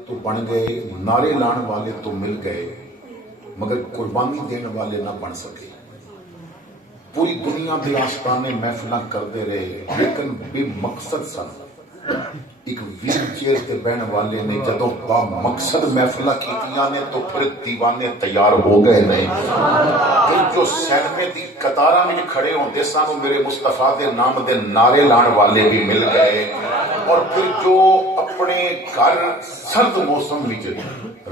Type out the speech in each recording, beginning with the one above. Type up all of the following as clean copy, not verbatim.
تو بن گئے، نعرے لان والے تو مل گئے مگر قربانی دینے والے نہ بن سکے۔ پوری دنیا کے آستانے محفل کرتے رہے لیکن بے مقصد سن۔ ایک ویل چیئر تے بہن والے نے جدوں با مقصد محفل کیتیاں نے تو پھر دیوانے تیار ہو گئے نہیں۔ پھر جو سینمے دی قطاراں میں کھڑے ہوندے سن میرے مصطفیٰ دے نام دے نعرے لان والے بھی مل گئے، اور پھر جو اپنے گھر سرد موسم وچ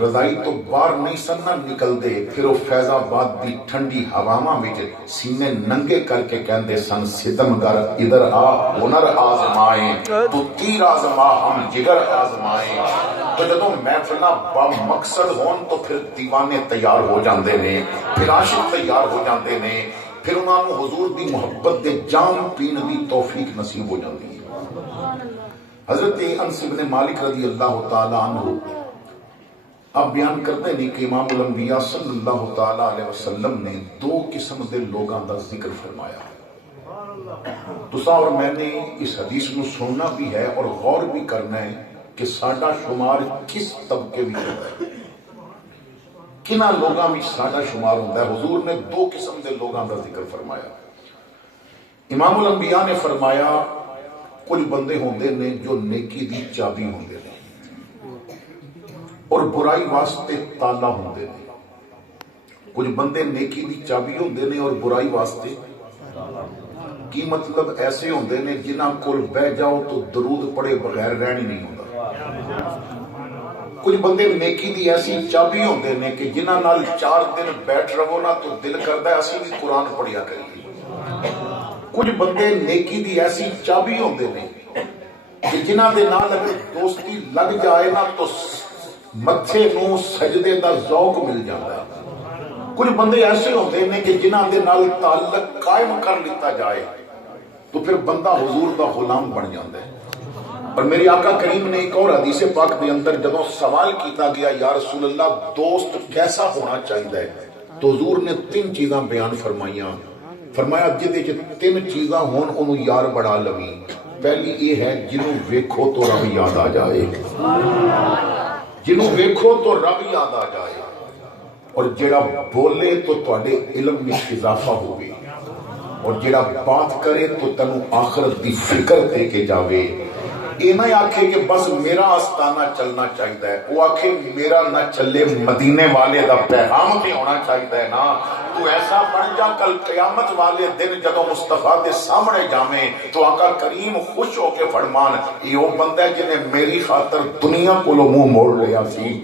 رضائی تو باہر نہیں سن نہ نکل دے، پھر وہ فیض آباد دی ٹھنڈی ہواواں وچ سینے ننگے کر کے کہندے سن ستمگر ادھر آ ہنر آزمائیں تو تیر آزما ہم جگر آزمائیں۔ تو جدوں محفلاں با مقصد ہون تو پھر دیوانے تیار ہو جاندے نے، پھر عاشق تیار ہو جاندے نے، پھر انہاں نوں حضور دی محبت دے جام پین دی توفیق نصیب ہو جاندی ہے۔ حضرت انس بن مالک رضی اللہ تعالی عنہ اب بیان کرتے ہیں کہ امام الانبیاء صلی اللہ تعالی علیہ وسلم نے دو قسم دے لوگاں دا ذکر فرمایا۔ تساں اور میں نے اس حدیث نو سننا بھی ہے اور غور بھی کرنا ہے کہ ساڈا شمار کس طبقے وچ ہوندا ہے، کنہاں لوگاں وچ ساڈا شمار ہوندا ہے۔ حضور نے دو قسم دے لوگاں دا ذکر فرمایا۔ امام الانبیاء نے فرمایا کچھ بندے ہوندے نے جو نیکی دی چابی ہوندے نے اور برائی واسطے تالا ہوندے نے۔ کچھ بندے نیکی دی چابی ہوندے نے اور برائی واسطے کی مطلب ایسے ہوندے نے جنہاں کول بہ جاؤ تو درود پڑے بغیر رہن ہی نہیں ہوندا۔ کچھ بندے نیکی دی ایسی چابی ہوندے نے کہ جنہاں نال 4 دن بیٹھ رہو نا تو دل کردا ہے اسی بھی قرآن پڑھیا کریے۔ کچھ بندے نیکی دی ایسی چابی ہوندے نے کہ جنہاں دے نال اگر دوستی لگ جائے نا تو متھے نو سجدے دا ذوق مل جاتا ہے۔ کچھ بندے ایسے ہوندے نے کہ جنہاں دے نال تعلق قائم کر لیتا جائے تو پھر بندہ حضور دا غلام بن جاتا ہے۔ اور میری آقا کریم نے ایک اور حدیث پاک دے اندر جب سوال کیتا گیا یا رسول اللہ دوست کیسا ہونا چاہیے تو حضور نے 3 چیزاں بیان فرمائیاں۔ فرمایا جدے چ 3 چیزاں ہون انہوں یار بڑا لوی۔ پہلی یہ ہے جنہوں ویکھو تو رب یاد آ جائے، جنہوں ویکھو تو رب یاد آ جائے، اور جڑا بولے تو تواڈے علم میں اضافہ ہوئے، اور جڑا بات کرے تو تنوں آخرت دی فکر دے کے جاوے۔ یہ نہ آکھے کہ بس میرا آستانہ چلنا چاہیے، وہ آکھے میرا نہ چلے مدینے والے دا پیغام بھی ہونا چاہیے نا۔ تو ایسا بن جا کل قیامت والے دن جدو مصطفیٰ دے سامنے جاویں تو آقا کریم خوش ہو کے فرمان یہ وہ بندہ ہے جنہیں میری خاطر دنیا کو منہ موڑ لیا سی۔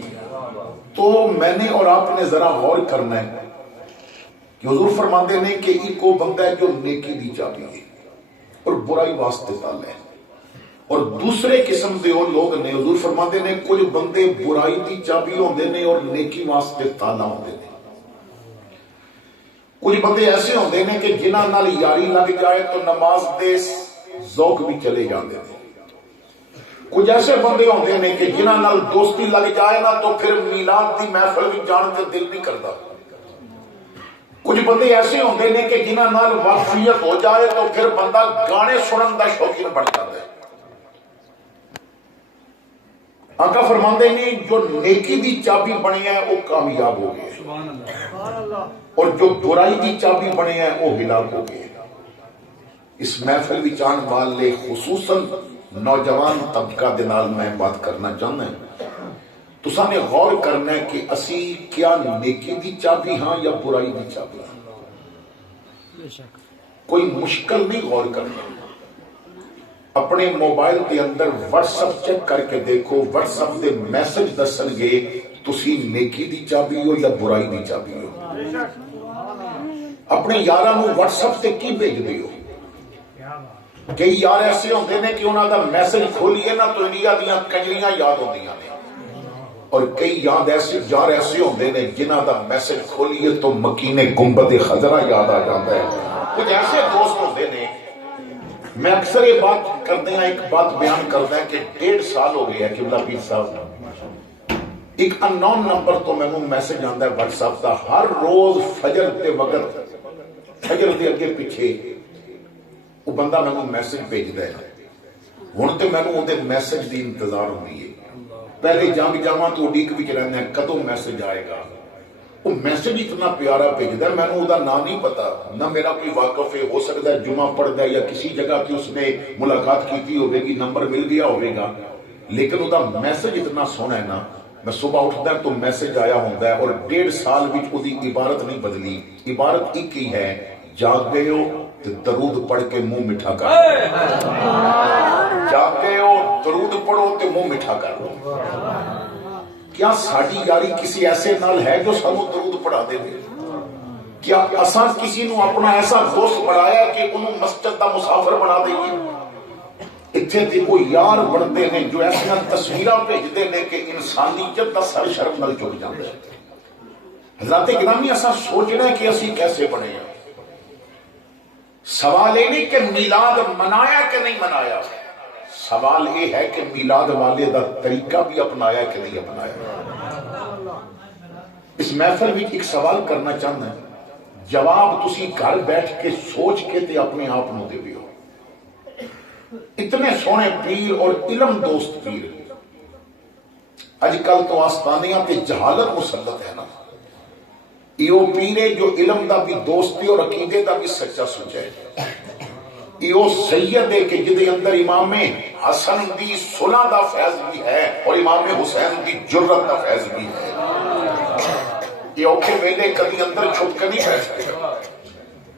تو میں نے اور آپ نے ذرا غور کرنا ہے کہ حضور فرماندے نے کہ ایک وہ بندہ ہے جو نیکی دی چابی ہے اور برائی واسطے تالا ہے، اور دوسرے قسم دے وہ لوگ نے حضور فرماندے نے کچھ بندے برائی دی چابی ہوندے نے اور نیکی واسطے تالا ہوندے نے۔ کچھ بندے ایسے ہوندے نے کہ جنہاں نال یاری لگ جائے تو نماز دے ذوق بھی چلے جاندے نے۔ کچھ ایسے بندے ہوندے نے کہ جنہاں نال دوستی لگ جائے نا تو پھر میلاد دی محفل بھی جان تے دل نہیں کردا۔ کچھ بندے ایسے ہوندے نے کہ جنہاں نال واقفیت ہو جائے تو پھر بندہ گانے سنن دا شوقین بن جاتا ہے۔ آقا فرماندے نے جو نیکی دی چابی بنی ہے وہ کامیاب ہو گئے، اور جو برائی دی چابی بنے ہیں وہ ہلاک ہو گئے۔ اس محفل وچ آن والے خصوصاً نوجوان طبقہ دے نال میں بات کرنا چاہتا ہوں۔ تساں نے غور کرنا ہے کہ اسی کیا نیکی دی چابی ہاں یا برائی دی چابی ہاں؟ کوئی مشکل نہیں غور کرنا۔ اپنے موبائل کے اندر واٹس ایپ چیک کر کے دیکھو، واٹس ایپ دے میسج دسن گے تسی نیکی دی چابی ہو یا برائی دی چابی ہو۔ اپنے یاراں نوں واٹس ایپ تے کی بھیج دیو۔ کئی یار ایسے ہوندے نے کہ انہاں دا میسج کھولیے نا تو انڈیا دیاں کنجریاں یاد ہوندیاں نے، اور کئی یار ایسے ہوندے نے جنہاں دا میسج کھولیے تو مکینے گنبد خضرا یاد آ جاتا ہے۔ کچھ ایسے دوست ہوندے نے، میں اکثر یہ بات کرتے ہیں، ایک بات بیان کرتا ہے کہ 1.5 سال ہو گیا ہے قبلہ پیر صاحب ایک انون نمبر تو میں میسج آتا ہے واٹس ایپ کا ہر روز فجر کے وقت، فجر کے اگے پیچھے وہ بندہ میں میسج بھیجتا ہے۔ ہوں تو میں میسج کی انتظار ہوتی ہے پہلے جنگ جاواں تو اڈیک وچ رہنے کدوں میسج آئے گا. وہ میسج اتنا پیارا بھیجدا ہے, مینوں اودہ نام نہیں پتا, نہ میرا کوئی واقف ہے, ہو سکتا ہے جمعہ پڑھدا ہے یا کسی جگہ کی اس نے ملاقات کیتی ہوگی گی, نمبر مل گیا ہوگا, لیکن اودہ میسج اتنا سونا ہے نا. میں صبح اٹھتا ہے تو میسج آیا ہوتا ہے, اور 1.5 سال وچ اودی عبارت نہیں بدلی. عبارت ایک ہی ہے, جاگ گئے ہو تو درود پڑھ کے منہ میٹھا کر لو. جاگ گئے ہو درود پڑھو تو منہ میٹھا کر لو. کیا ساڈی یاری کسی ایسے نال ہے جو سانو درود پڑھا دے گے؟ کیا اساں کسی نو اپنا ایسا دوست بنایا کہ انہوں مسجد دا مسافر بنا دے گی؟ اتھے تے کوئی یار بڑھتے ہیں جو ایسا تصویراں بھیجتے ہیں کہ انسانیت دا سر شرم نال جھک جاتا ہے. حضرات گرامی, اساں سوچنا ہے کہ اسی کیسے بنے ہیں. سوال یہ نہیں کہ میلاد منایا کہ نہیں منایا, سوال یہ ہے کہ میلاد والے دا طریقہ بھی اپنایا کہ نہیں اپنایا. اس محفل بھی ایک سوال کرنا چاہتا ہے, جواب تسی گھر بیٹھ کے سوچ کے تے اپنے آپ نو دے ہو. اتنے سونے پیر اور علم دوست پیر اج کل تو آستانیاں تے جہالت مسلط ہے نا. ایو پیرے جو علم دا بھی دوستی اور عقیدے دا بھی سچا سچا ہے. ایو سید ہے کہ جدے اندر امام حسن دی صلح دا فیض بھی ہے اور امام حسین دی جرت دا فیض بھی ہے. یہ اوکھے ویلے کبھی اندر چھپ کے نہیں بیٹھتے.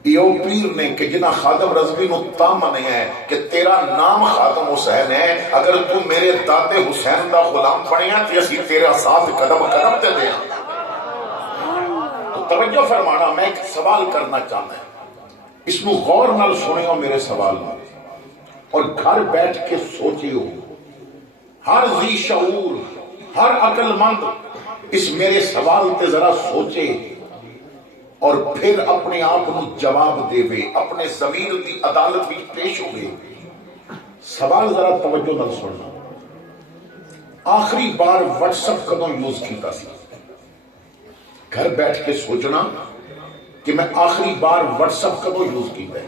ایو پیر نے کہ جنہ خادم رضوی نو تام نہیں ہے کہ تیرا نام خادم حسین ہے, اگر تو میرے دادے حسین دا غلام بنیا تو اسی تیرا ساتھ قدم قدم تے دیا. تو توجہ فرمانا, میں ایک سوال کرنا چاہتا ہوں, اس میں غور نال سنے ہو میرے سوال میں, اور گھر بیٹھ کے سوچے ہو. ہر ذی شعور, ہر عقل مند اس میرے سوال تے ذرا سوچے اور پھر اپنے آپ کو جواب دے وے, اپنے ضمیر دی عدالت بھی پیش ہوئے. سوال ذرا توجہ نال سننا. آخری بار واٹس ایپ کدوں یوز کیتا سی؟ گھر بیٹھ کے سوچنا کہ میں آخری بار واٹس ایپ کدوں یوز کیتا ہے.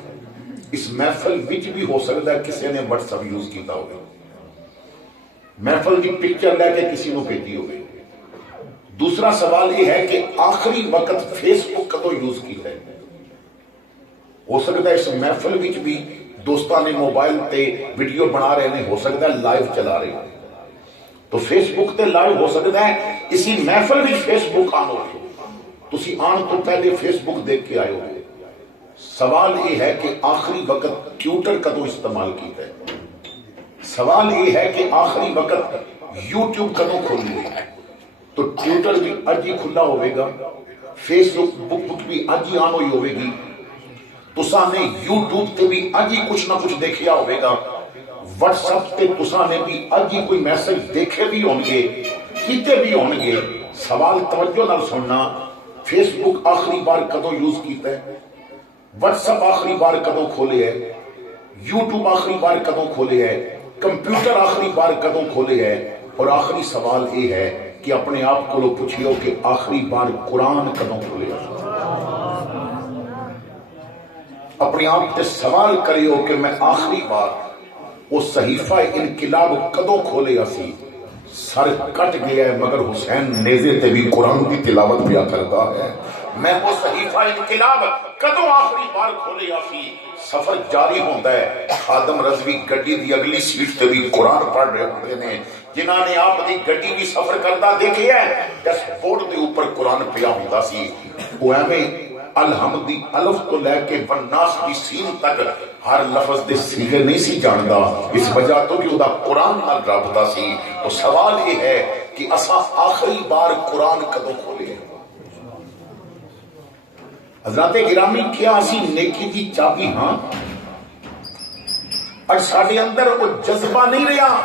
اس محفل وچ بھی ہو سکتا ہے کسی نے واٹس ایپ یوز کیتا ہوگا, محفل کی پکچر لے کے کسی نے بھیجی ہوگی. دوسرا سوال یہ ہے کہ آخری وقت فیس بک کدوں یوز کیتا ہے. ہو سکتا ہے اس محفل وچ بھی دوستان نے موبائل تے ویڈیو بنا رہے ہیں, ہو سکتا ہے لائیو چلا رہے ہیں, تو فیس بک تے لائیو ہو سکتا ہے اسی محفل وچ فیس بک آن ہو. تسی آن تو پہلے فیس بک دیکھ کے آئے ہو. سوال یہ ہے کہ آخری وقت ٹویٹر کدوں استعمال کیتا ہے. سوال یہ ہے کہ آخری وقت یوٹیوب کدوں کھولی ہے. تو ٹویٹر بھی اج ہی کھلا ہوئے گا, فیس بک بھی اج ہی آن ہوئی ہوئے گی, تساں نے یوٹیوب تے بھی اج ہی کچھ نہ کچھ دیکھیا ہوئے گا, واٹس ایپ تے تساں نے بھی اج ہی کوئی میسج دیکھے بھی ہوں گے, کیتے بھی ہوں گے. سوال توجہ نال سننا, فیس بک آخری بار کدوں یوز کیتا ہے, واٹس ایپ آخری بار کدوں کھولے ہے, یوٹیوب آخری بار کدوں کھولے ہے, کمپیوٹر آخری بار کدوں کھولے ہے. اور آخری سوال یہ ہے کہ اپنے آپ کو لوگ پوچھئے کہ آخری بار قرآن کدوں کھولے ہے. اپنے آپ سے سوال کریو کہ میں آخری بار وہ صحیفہ انقلاب کدوں کھولے اسی. سر کٹ گیا ہے مگر حسین نیزے تے بھی قرآن کی تلاوت پیا کرتا ہے. میں وہ صحیفہ انقلاب کدوں آخری بار کھولے اسی. سفر جاری ہوتا ہے, خادم رضوی گڈی دی اگلی سیٹ تے بھی قرآن پڑھ رہے ہوتے ہیں. جنہاں نے آپ دی گڈی بھی سفر کرتا دیکھی ہے, ڈیش بورڈ دے اوپر قرآن پیا ہوتا سی. وہ ایویں الحمدی الف تو لے کے والناس دی سین تک ہر لفظ دے سیغے نہیں سی جاندا, اس وجہ تو کہ وہ قرآن نال رابطہ سی. تو سوال یہ ہے کہ اساں آخری بار قرآن کدوں کھولے. حضرات گرامی, کیا اسی نیکی دی چابی ہاں اور ساڈے اندر وہ جذبہ نہیں رہا,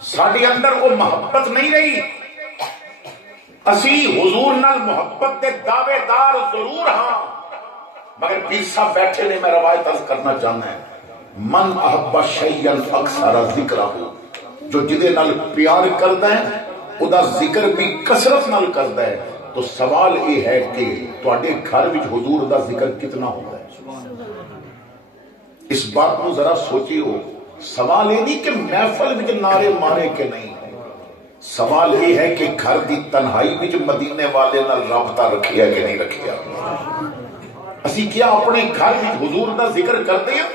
ساڈے اندر وہ محبت نہیں رہی. اسی حضور نال محبت دے دعوے دار ضرور ہاں, مگر پیر صاحب بیٹھے نے, میں روایت عرض کرنا چاہنا ہے, من احب شیئا اکثر ذکرہ, جو جدے نال پیار کردا ہے او دا ذکر بھی کثرت نال کردا ہے. تو سوال یہ ہے کہ تواڈے گھر وچ حضور دا ذکر کتنا ہوتا ہے؟ اس بات کو ذرا سوچیو. سوال یہ نہیں کہ محفل وچ نعرے مارے کہ نہیں, سوال یہ ہے کہ گھر دی تنہائی وچ مدینے والے نال رابطہ رکھیا کہ نہیں رکھیا؟ اسی کیا اپنے گھر وچ حضور دا ذکر کرتے ہیں؟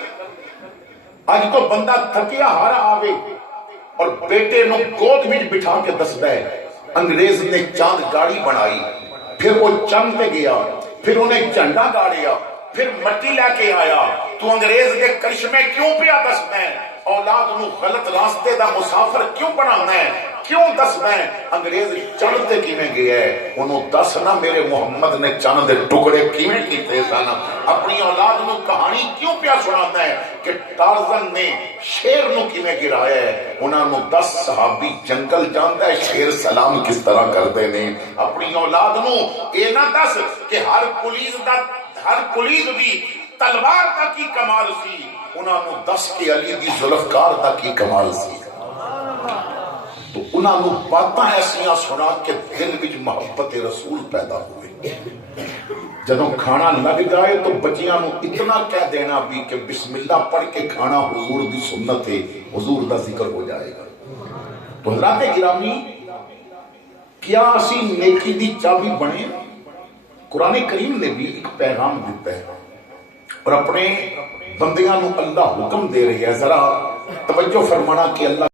اج تو بندہ تھکیا ہارا آوے اور بیٹے نو گود وچ بٹھا کے دسدا ہے انگریز نے چاند گاڑی بنائی، پھر وہ چند پہ گیا، پھر انہیں جھنڈا گاڑیا، پھر مٹی لے کے آیا، تو انگریز کے کرشمے کیوں پیا دسنا ہے؟ اولاد نو غلط راستے دا مسافر کیوں بنانا ہے؟ کیوں دسنا ہے؟ انگریز چند تے کیویں گیا ہے؟ انہوں دسنا میرے محمد نے چند دے ٹکڑے کیویں کیتے سن؟ اپنی اولاد نو کہانی کیوں پیا سنانا ہے کہ ٹارزن نے شیر نو کیویں گرایا ہے؟ انہاں نو 10 صحابی جنگل جاندا ہے شیر سلام کس طرح کردے نے؟ اپنی اولاد نو اے نہ دس کہ ہر پولیس بھی تلوار دا کی کمال سی، انہاں نو دس کے علی دی ذوالفقار دا کی کمال سی۔ تو انہاں نو باتاں ایسیاں سنا کہ دل وچ محبت رسول پیدا ہوئے۔ جدوں کھانا لگ جائے تو بچیاں نو اتنا کہہ دینا بھی کہ بسم اللہ پڑھ کے کھانا حضور دی سنت ہے، حضور دا ذکر ہو جائے گا۔ تو حضرات گرامی، کیا اسی نیکی دی چابی بنے؟ قرآن کریم نے بھی ایک پیغام دیتا ہے اور اپنے بندیاں نو اللہ حکم دے رہی ہے، ذرا توجہ فرمانا کہ اللہ